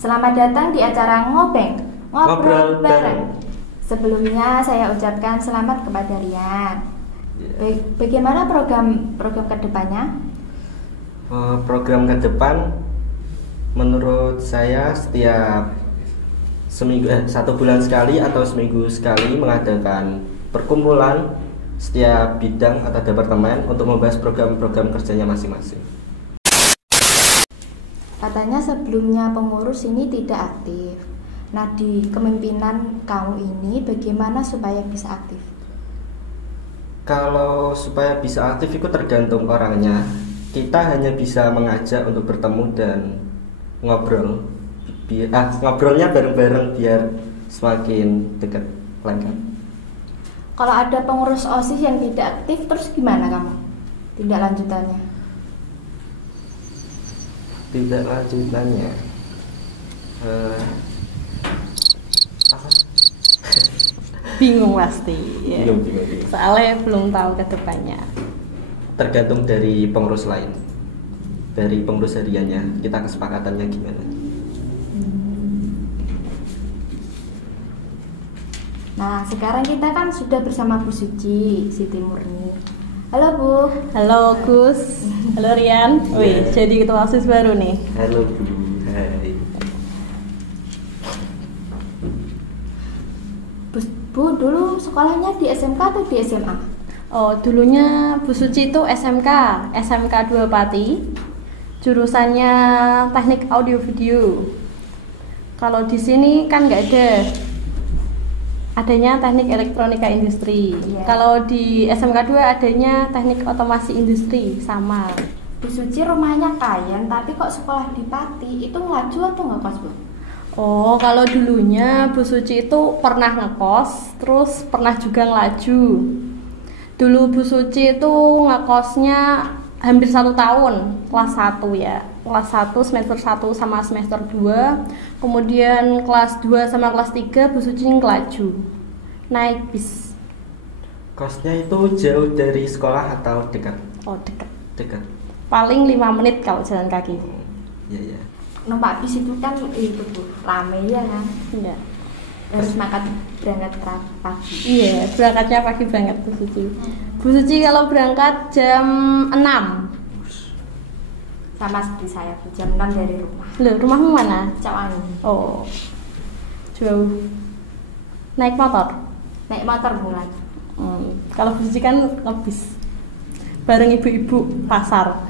Selamat datang di acara Ngobeng, Ngobrol Bareng. Sebelumnya saya ucapkan selamat kepada Rian. Bagaimana program ke depannya? Program ke depan menurut saya setiap satu bulan sekali atau seminggu sekali mengadakan perkumpulan setiap bidang atau departemen untuk membahas program-program kerjanya masing-masing. Katanya sebelumnya pengurus ini tidak aktif. Nah, di kepemimpinan kamu ini bagaimana supaya bisa aktif? Kalau supaya bisa aktif itu tergantung orangnya. Kita hanya bisa mengajak untuk bertemu dan ngobrol. Ngobrolnya bareng-bareng biar semakin dekat lengkap. Kalau ada pengurus OSIS yang tidak aktif, terus gimana kamu tindak lanjutannya? Tidak lanjutannya bingung pasti ya. Bingung. Soalnya belum tahu ke depannya. Tergantung dari pengurus lain, dari pengurus hariannya, kita kesepakatannya gimana. Nah, sekarang kita kan sudah bersama Bu Suci, Siti Murni. Halo Bu. Halo Gus. Halo Rian. Wih, jadi ketua OSIS baru nih. Halo Bu. Hai. Bu, dulu sekolahnya di SMK atau di SMA? Oh, dulunya Bu Suci itu SMK 2 Pati. Jurusannya Teknik Audio Video. Kalau di sini kan nggak ada. Adanya Teknik Elektronika Industri. Yeah. Kalau di SMK 2 adanya Teknik Otomasi Industri sama. Bu Suci rumahnya Kayen, tapi kok sekolah di Pati? Itu ngelaju atau ngekos, Bu? Oh, kalau dulunya Bu Suci itu pernah ngekos, terus pernah juga ngelaju. Dulu Bu Suci itu ngekosnya hampir 1 tahun, kelas 1 ya. Kelas 1, semester 1 sama semester 2. Kemudian kelas 2 sama kelas 3 Bu Suci ngelaju. Naik bis. Kosnya itu jauh dari sekolah atau dekat? Oh, dekat. Dekat. Paling 5 menit kalau jalan kaki. Iya. Numpak bis itu kan itu Bu, rame ya kan? Iya. Harus berangkat pagi. Iya, berangkatnya pagi banget Bu Suci. Bu Suci kalau berangkat jam 6. Sama seperti saya, Bu, jam 6 dari rumah. Loh, rumahmu mana? Cawangi. Oh, jauh. Naik motor? Naik motor bulan. Kalau Bu Suci kan ngebis bareng ibu-ibu pasar.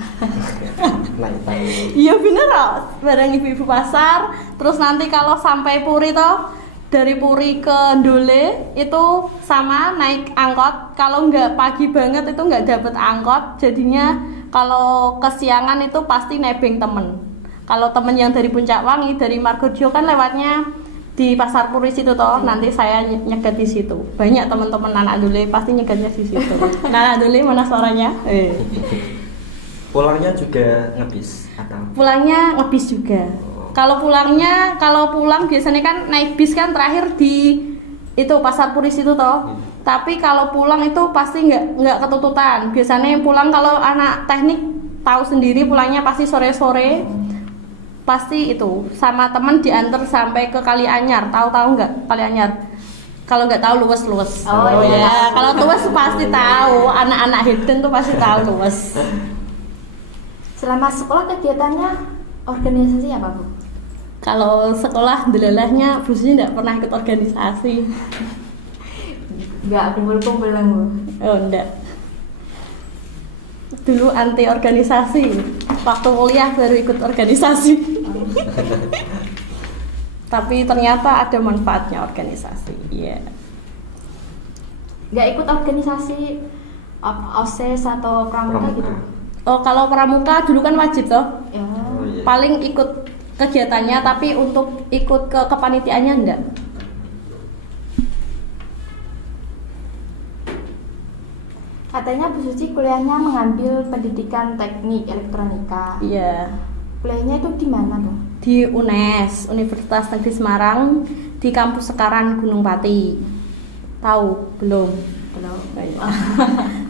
Naik tangga. Iya bener loh, bareng ibu-ibu pasar. Terus nanti kalau sampai Puri toh, dari Puri ke Ndole itu sama naik angkot. Kalau nggak pagi banget itu nggak dapet angkot, jadinya kalau kesiangan itu pasti nebeng temen. Kalau temen yang dari Puncak Wangi, dari Margojo kan lewatnya di Pasar Puri situ toh, nanti saya nyegat di situ. Banyak teman-teman anak Ndole pasti nyegatnya di situ. Nah, Ndole mana suaranya? Pulangnya juga ngebis atau? Pulangnya ngebis juga. Kalau pulang biasanya kan naik bis kan terakhir di itu Pasar Puri situ toh. Tapi kalau pulang itu pasti nggak ketututan. Biasanya pulang kalau anak teknik tahu sendiri pulangnya pasti sore-sore. Pasti itu sama temen diantar sampai ke Kali Anyar. Tahu nggak Kali Anyar? Kalau nggak tahu luwes. Oh ya. Kalau luwes pasti tahu. Anak-anak hidden tuh pasti tahu luwes. Selama sekolah kegiatannya organisasi apa, Bu? Kalau sekolah delalahnya Bu Suci nggak pernah ikut organisasi. Nggak kumpul-kumpul lah, Bu? Oh enggak. Dulu anti organisasi. Waktu kuliah baru ikut organisasi. Tapi ternyata ada manfaatnya organisasi. Iya. Yeah. Nggak ikut organisasi OSIS atau pramuka gitu? Oh, kalau pramuka dulu kan wajib toh. Ya. Oh, iya. Paling ikut kegiatannya, tapi untuk ikut ke kepanitiaannya enggak. Katanya Bu Suci kuliahnya mengambil pendidikan teknik elektronika. Iya. Kuliahnya itu di mana tuh? Di UNES, Universitas Negeri Semarang, di kampus Sekaran Gunung Pati. Tahu belum? Belum.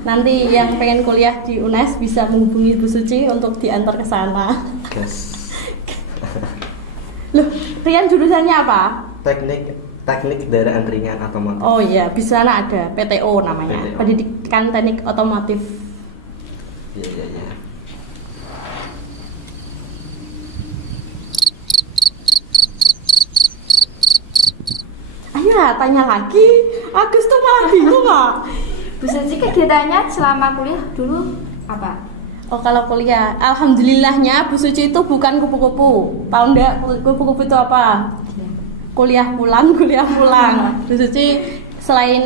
Nanti yang pengen kuliah di UNES bisa menghubungi Bu Suci untuk diantar ke sana. Gas. Loh, Rian jurusannya apa? Teknik kendaraan ringan otomotif. Oh iya, di sana ada PTO namanya, PTO. Pendidikan Teknik Otomotif. Iya. Ayo lah, tanya lagi. Agus tuh malah bingung kok. Bu Suci kegiatannya selama kuliah dulu apa? Oh kalau kuliah, alhamdulillahnya Bu Suci itu bukan kupu-kupu. Tahu enggak kupu-kupu itu apa? Kuliah pulang. Bu Suci selain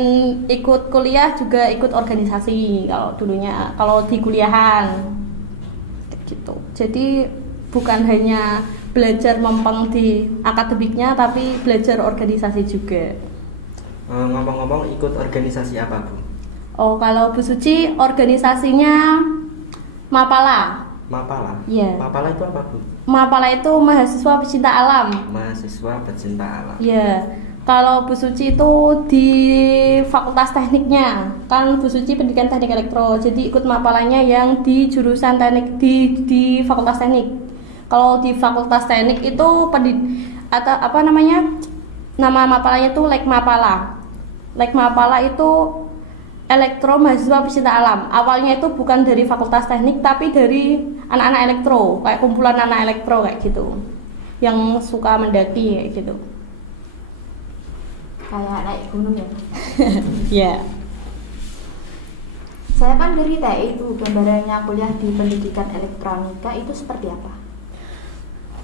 ikut kuliah juga ikut organisasi kalau dulunya, kalau di kuliahan gitu. Jadi bukan hanya belajar mempeng di akademiknya, tapi belajar organisasi juga. Ngomong-ngomong, ikut organisasi apa, Bu? Oh kalau Bu Suci organisasinya Mapala. Mapala? Iya. Mapala itu apa, Bu? Mapala itu mahasiswa pecinta alam. Mahasiswa pecinta alam. Iya. Kalau Bu Suci itu di Fakultas Tekniknya, kan Bu Suci pendidikan teknik elektro, jadi ikut mapalanya yang di jurusan teknik di Fakultas Teknik. Kalau di Fakultas Teknik itu atau apa namanya? Nama mapalanya itu Lek Mapala. Lek Mapala itu elektro mahasiswa pecinta alam. Awalnya itu bukan dari Fakultas Teknik tapi dari anak-anak elektro, kayak kumpulan anak elektro kayak gitu. Yang suka mendaki kayak gitu. Kayak naik gunung ya? Iya. Saya kan dari TI itu, gambarannya kuliah di pendidikan elektronika itu seperti apa?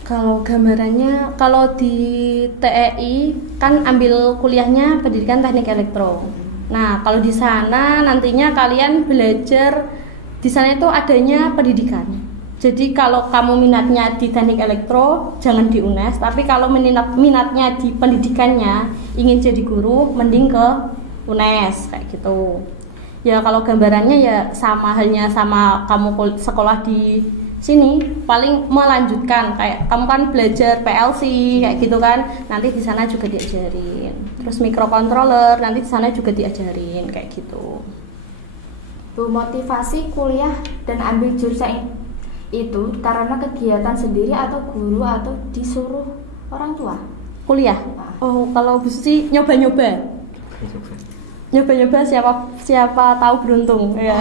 Kalau gambarannya, kalau di TEI kan ambil kuliahnya pendidikan teknik elektro. Nah, kalau di sana nantinya kalian belajar, di sana itu adanya pendidikan. Jadi kalau kamu minatnya di teknik elektro, jangan di UNES. Tapi kalau minatnya di pendidikannya, ingin jadi guru, mending ke UNES kayak gitu. Ya kalau gambarannya ya sama halnya sama kamu sekolah di sini, paling melanjutkan kayak kamu kan belajar PLC kayak gitu kan, nanti di sana juga diajarin. Terus microcontroller nanti di sana juga diajarin kayak gitu. Bu, motivasi kuliah dan ambil jurusan itu karena kegiatan sendiri atau guru atau disuruh orang tua? Kuliah? Oh, kalau Bu Suci nyoba-nyoba siapa tahu beruntung ya.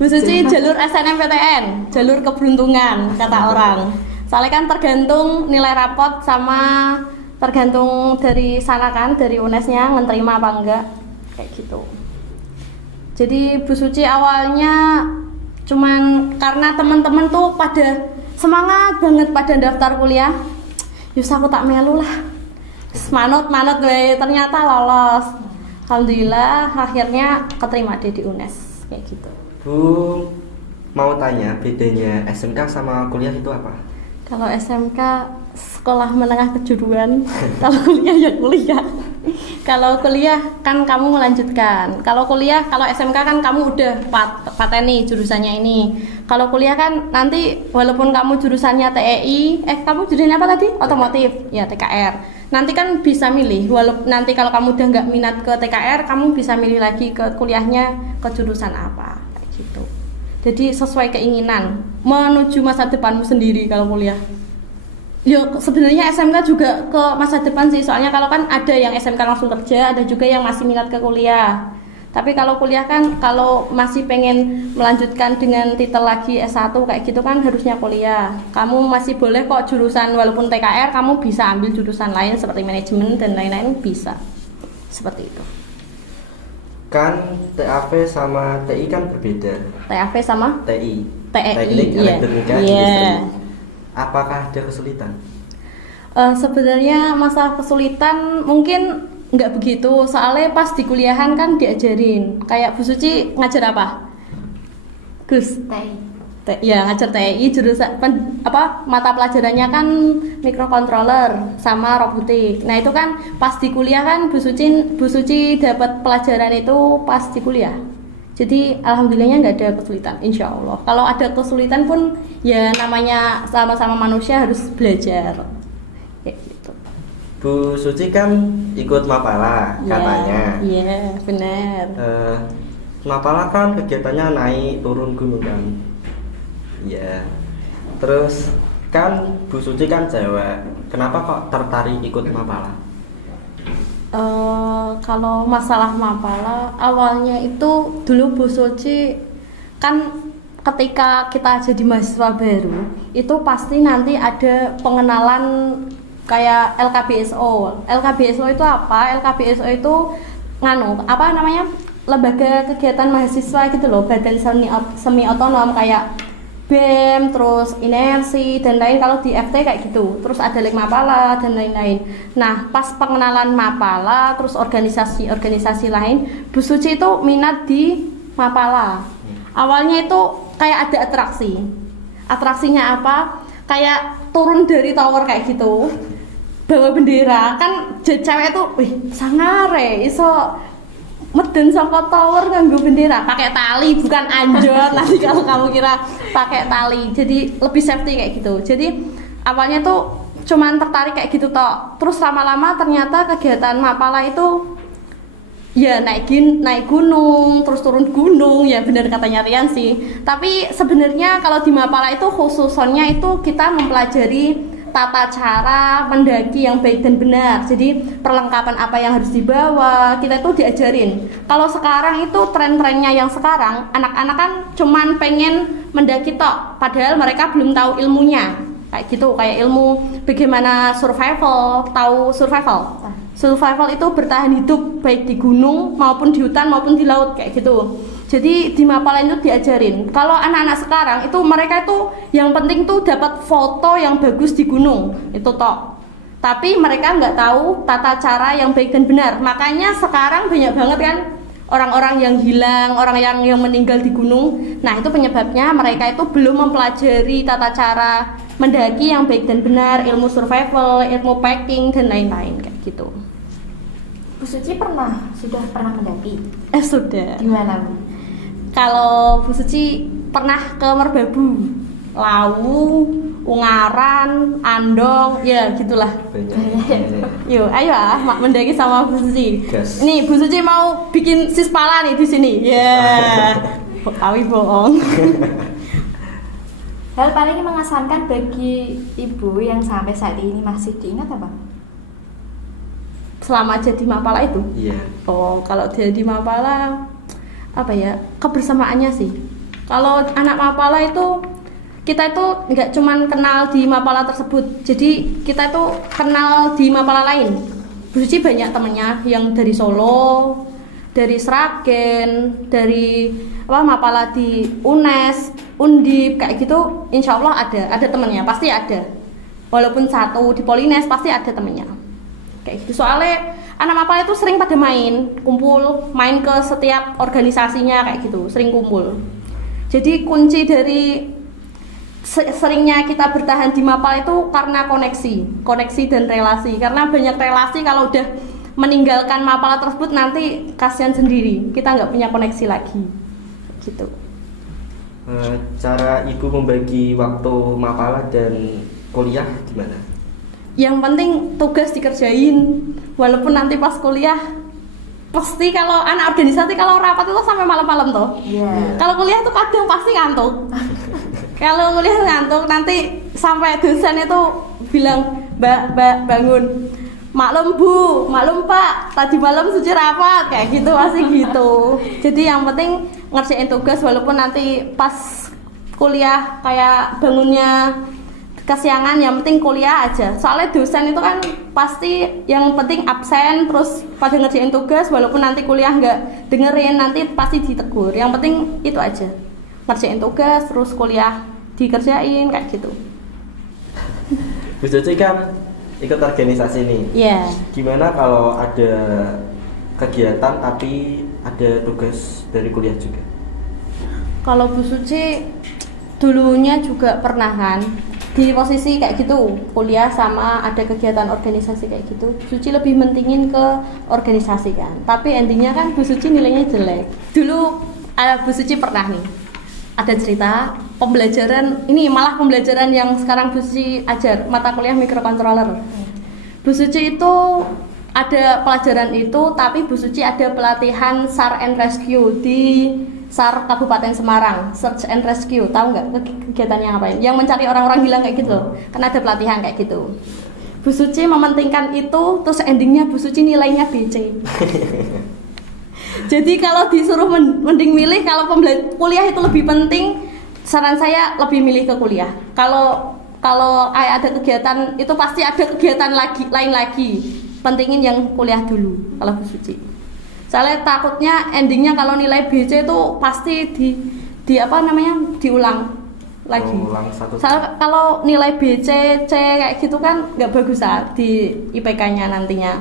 Bu Suci jalur SNMPTN, jalur keberuntungan kata orang. Soalnya kan tergantung nilai rapot sama tergantung dari sana kan, dari UNES-nya ngeterima apa enggak kayak gitu. Jadi Bu Suci awalnya cuman karena teman-teman tuh pada semangat banget pada daftar kuliah, yus aku tak melu lah, manut ternyata lolos. Alhamdulillah akhirnya keterima deh di UNES kayak gitu. Bu, mau tanya bedanya SMK sama kuliah itu apa? Kalau SMK sekolah menengah kejuruan, kalau kuliah ya kuliah. Kalau kuliah kan kamu melanjutkan. Kalau kuliah, kalau SMK kan kamu udah pateni jurusannya ini. Kalau kuliah kan nanti walaupun kamu jurusannya TEI, kamu jurusannya apa tadi? Otomotif, ya TKR. Nanti kan bisa milih. Walaupun nanti kalau kamu udah nggak minat ke TKR, kamu bisa milih lagi ke kuliahnya ke jurusan apa, kayak gitu. Jadi sesuai keinginan, menuju masa depanmu sendiri kalau kuliah. Ya sebenarnya SMK juga ke masa depan sih, soalnya kalau kan ada yang SMK langsung kerja, ada juga yang masih minat ke kuliah. Tapi kalau kuliah kan kalau masih pengen melanjutkan dengan titel lagi S1 kayak gitu kan harusnya kuliah. Kamu masih boleh kok jurusan walaupun TKR kamu bisa ambil jurusan lain seperti manajemen dan lain-lain bisa. Seperti itu. Kan TAV sama TI kan berbeda. TAV sama TI. iya. Teknik Elektronika Industri. Apakah ada kesulitan? Sebenarnya masalah kesulitan mungkin nggak begitu, soalnya pas di kuliahan kan diajarin. Kayak Bu Suci ngajar apa? Gus? TI. Ya ngajar TI jurusan mata pelajarannya kan microcontroller sama robotik. Nah itu kan pas di kuliah kan Bu Suci dapat pelajaran itu pas di kuliah. Jadi alhamdulillahnya nggak ada kesulitan, insya Allah. Kalau ada kesulitan pun ya namanya sama-sama manusia harus belajar. Kayak gitu. Bu Suci kan ikut Mapala katanya. Iya, benar. Mapala kan kegiatannya naik turun gunung kan. Iya. Terus Kan Bu Suci kan cewek, kenapa kok tertarik ikut Mapala? Kalau masalah Mapala, awalnya itu dulu Bu Suci kan ketika kita jadi mahasiswa baru, itu pasti nanti ada pengenalan kayak LKBSO. LKBSO itu apa? LKBSO itu apa namanya? Lembaga kegiatan mahasiswa gitu loh, badan semi otonom kayak BEM, terus inersi dan lain. Kalau di FT kayak gitu, terus ada Lek Mapala dan lain-lain. Nah, pas pengenalan Mapala, terus organisasi-organisasi lain, Bu Suci itu minat di Mapala. Awalnya itu kayak ada atraksi. Atraksinya apa? Kayak turun dari tower kayak gitu, bawa bendera. Kan cewek tuh, wih, sangare iso meden saka tower nganggo bendera, pakai tali bukan anjot. Nanti kalau kamu kira pakai tali, jadi lebih safety kayak gitu. Jadi awalnya tuh cuman tertarik kayak gitu toh. Terus lama-lama ternyata kegiatan Mapala itu ya naik gunung, terus turun gunung, ya benar katanya Rian sih. Tapi sebenarnya kalau di Mapala itu khususnya itu kita mempelajari tata cara mendaki yang baik dan benar. Jadi perlengkapan apa yang harus dibawa, kita itu diajarin. Kalau sekarang itu tren-trennya yang sekarang, anak-anak kan cuman pengen mendaki tok, padahal mereka belum tahu ilmunya. Kayak gitu, kayak ilmu bagaimana survival, tahu survival. Survival itu bertahan hidup baik di gunung maupun di hutan maupun di laut kayak gitu. Jadi di Mapala itu diajarin. Kalau anak-anak sekarang itu mereka itu yang penting tuh dapat foto yang bagus di gunung itu tok. Tapi mereka nggak tahu tata cara yang baik dan benar. Makanya sekarang banyak banget kan orang-orang yang hilang, orang yang meninggal di gunung. Nah itu penyebabnya mereka itu belum mempelajari tata cara mendaki yang baik dan benar, ilmu survival, ilmu packing dan lain-lain kayak gitu. Bu Suci sudah pernah mendaki? Sudah. Gimana Bu? Kalau Bu Suci pernah ke Merbabu, Lawu, Ungaran, Andong, ya gitulah. Yuk, ayo mendaki sama Bu Suci. Yes. Nih Bu Suci mau bikin sispala nih di sini. Ya, Awi bohong. Hal paling mengesankan bagi ibu yang sampai saat ini masih diingat apa? Selama jadi Mapala itu? Iya. Oh, kalau jadi Mapala apa ya, kebersamaannya sih. Kalau anak Mapala itu kita itu nggak cuman kenal di Mapala tersebut, jadi kita itu kenal di Mapala lain. Bu Suci banyak temennya yang dari Solo, dari Sragen, dari Mapala di UNES, Undip kayak gitu. Insya Allah ada temennya, pasti ada. Walaupun satu di Polines pasti ada temennya. Kayak gitu. Soalnya anak Mapala itu sering pada kumpul, main ke setiap organisasinya kayak gitu, sering kumpul. Jadi kunci dari seringnya kita bertahan di Mapala itu karena koneksi dan relasi. Karena banyak relasi, kalau udah meninggalkan Mapala tersebut nanti kasihan sendiri, kita nggak punya koneksi lagi, gitu. Cara ibu membagi waktu Mapala dan kuliah gimana? Yang penting tugas dikerjain, walaupun nanti pas kuliah pasti kalau anak organisasi kalau rapat itu sampai malam-malam toh. Yeah. Kalau kuliah tuh kadang pasti ngantuk. Kalau kuliah ngantuk nanti sampai dosen itu bilang, Mbak bangun. Maklum Bu, maklum Pak, tadi malam Suci rapat kayak gitu, masih gitu. Jadi yang penting ngerjain tugas walaupun nanti pas kuliah kayak bangunnya kesiangan, yang penting kuliah aja. Soalnya dosen itu kan pasti yang penting absen terus pada ngerjain tugas, walaupun nanti kuliah nggak dengerin nanti pasti ditegur. Yang penting itu aja, ngerjain tugas terus kuliah dikerjain kayak gitu. Bu Suci kan ikut organisasi nih. Iya. Yeah. Gimana kalau ada kegiatan tapi ada tugas dari kuliah juga? Kalau Bu Suci dulunya juga pernah kan di posisi kayak gitu, kuliah sama ada kegiatan organisasi kayak gitu. Suci lebih mentingin ke organisasi kan, tapi endingnya kan Bu Suci nilainya jelek. Dulu Bu Suci pernah nih ada cerita pembelajaran, ini malah pembelajaran yang sekarang Bu Suci ajar, mata kuliah microcontroller. Bu Suci itu ada pelajaran itu, tapi Bu Suci ada pelatihan SAR and Rescue di SAR Kabupaten Semarang, Search and Rescue. Tahu nggak kegiatannya ngapain? Yang mencari orang-orang hilang kayak gitu loh. Kan ada pelatihan kayak gitu. Bu Suci mementingkan itu, terus endingnya Bu Suci nilainya BC. Jadi kalau disuruh mending milih, kalau kuliah itu lebih penting, saran saya lebih milih ke kuliah. Kalau ada kegiatan itu pasti ada kegiatan lain lagi. Pentingin yang kuliah dulu kalau Bu Suci. Soalnya takutnya endingnya kalau nilai BC itu pasti diulang lagi. Soalnya kalau nilai BC, C kayak gitu kan nggak bagus di IPK-nya nantinya.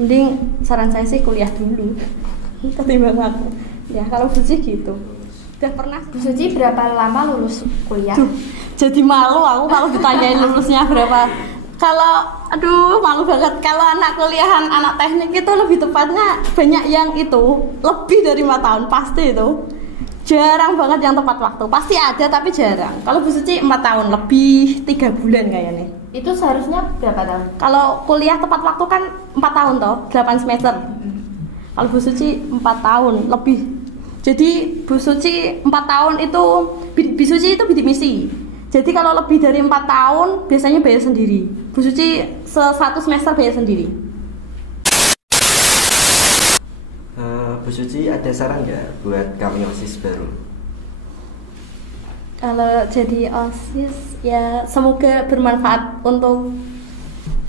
Mending saran saya sih kuliah dulu. Ketimbang aku. Ya kalau Bu Suci gitu. Udah pernah Bu Suci berapa lama lulus kuliah? Jadi malu aku kalau ditanyain lulusnya berapa. Aduh malu banget kalau anak kuliahan, anak teknik itu lebih tepatnya banyak yang itu lebih dari 5 tahun pasti itu. Jarang banget yang tepat waktu. Pasti ada tapi jarang. Kalau Bu Suci 4 tahun lebih 3 bulan kayaknya. Itu seharusnya berapa tahun? Kalau kuliah tepat waktu kan 4 tahun toh, 8 semester. Kalau Bu Suci 4 tahun lebih. Jadi Bu Suci 4 tahun itu Bu Suci itu bidik misi. Jadi kalau lebih dari 4 tahun biasanya bayar sendiri. Bu Suci satu semester bayar sendiri. Bu Suci ada saran nggak buat kami OSIS baru? Kalau jadi OSIS ya semoga bermanfaat untuk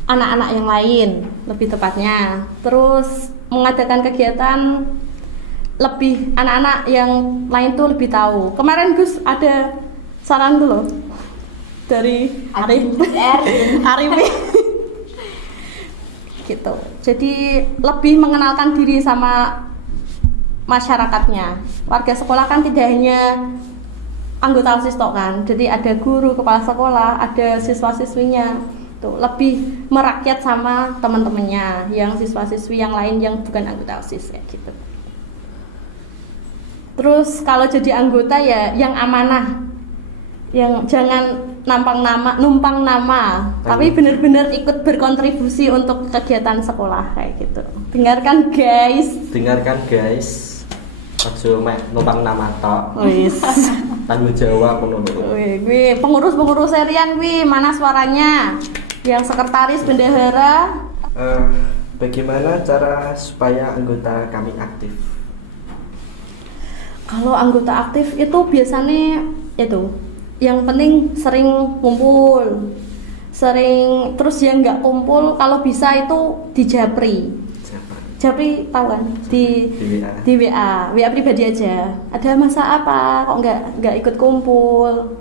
anak-anak yang lain lebih tepatnya. Terus mengadakan kegiatan lebih anak-anak yang lain tuh lebih tahu. Kemarin Gus ada saran tuh loh dari Arif gitu. Jadi lebih mengenalkan diri sama masyarakatnya. Warga sekolah kan tidak hanya anggota OSIS tok kan. Jadi ada guru, kepala sekolah, ada siswa-siswinya. Tuh, lebih merakyat sama teman-temannya yang siswa-siswi yang lain yang bukan anggota OSIS kayak gitu. Terus kalau jadi anggota ya yang amanah. Yang jangan numpang nama, tapi benar-benar ikut berkontribusi untuk kegiatan sekolah kayak gitu. Dengarkan guys. Aja mek numpang nama tok. Wis. Tanggung jawab ngono lho. Kuwi pengurus harian kuwi mana suaranya? Yang sekretaris bendahara. Bagaimana cara supaya anggota kami aktif? Kalau anggota aktif itu biasanya itu yang penting sering kumpul, terus yang nggak kumpul kalau bisa itu di Japri tahu kan di WA pribadi aja. Ada masa apa kok nggak ikut kumpul?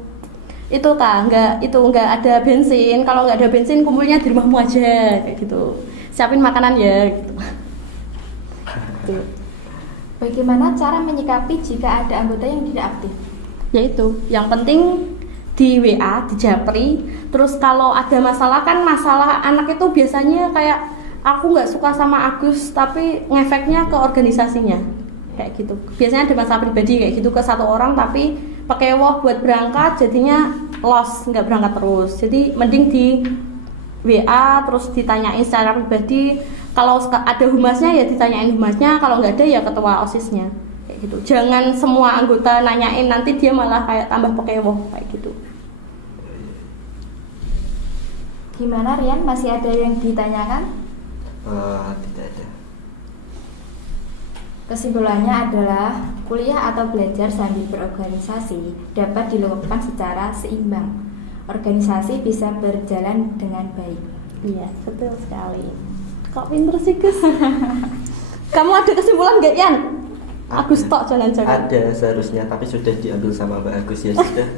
Itu nggak ada bensin. Kalau nggak ada bensin kumpulnya di rumahmu aja kayak gitu. Siapin makanan ya. Gitu. Bagaimana cara menyikapi jika ada anggota yang tidak aktif? Yaitu yang penting di WA, di Japri. Terus kalau ada masalah anak itu biasanya kayak aku nggak suka sama Agus tapi ngefeknya ke organisasinya kayak gitu. Biasanya ada masalah pribadi kayak gitu ke satu orang tapi pakai buat berangkat jadinya lost, nggak berangkat terus. Jadi mending di WA terus ditanyain secara pribadi. Kalau ada humasnya ya ditanyain humasnya, kalau nggak ada ya ketua OSISnya. Gitu. Jangan semua anggota nanyain nanti dia malah kayak tambah pekewoh kayak gitu. Gimana Rian, masih ada yang ditanyakan? Tidak ada. Kesimpulannya adalah kuliah atau belajar sambil berorganisasi dapat dilakukan secara seimbang. Organisasi bisa berjalan dengan baik. Iya, betul sekali. Kok pinter sih Gus? Kamu ada kesimpulan nggak Yan? Agus tok jangan-jangan. Ada seharusnya, tapi sudah diambil sama Mbak Agus ya sudah.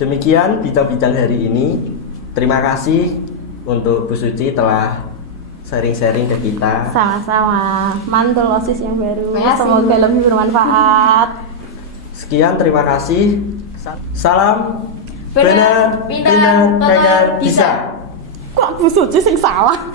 Demikian bincang-bincang hari ini. Terima kasih untuk Bu Suci telah sharing-sharing ke kita. Sama-sama. Mantul OSIS yang baru. Semoga lebih bermanfaat. Sekian, terima kasih. Salam benar, pintar, bisa. Kok Bu Suci sing salah?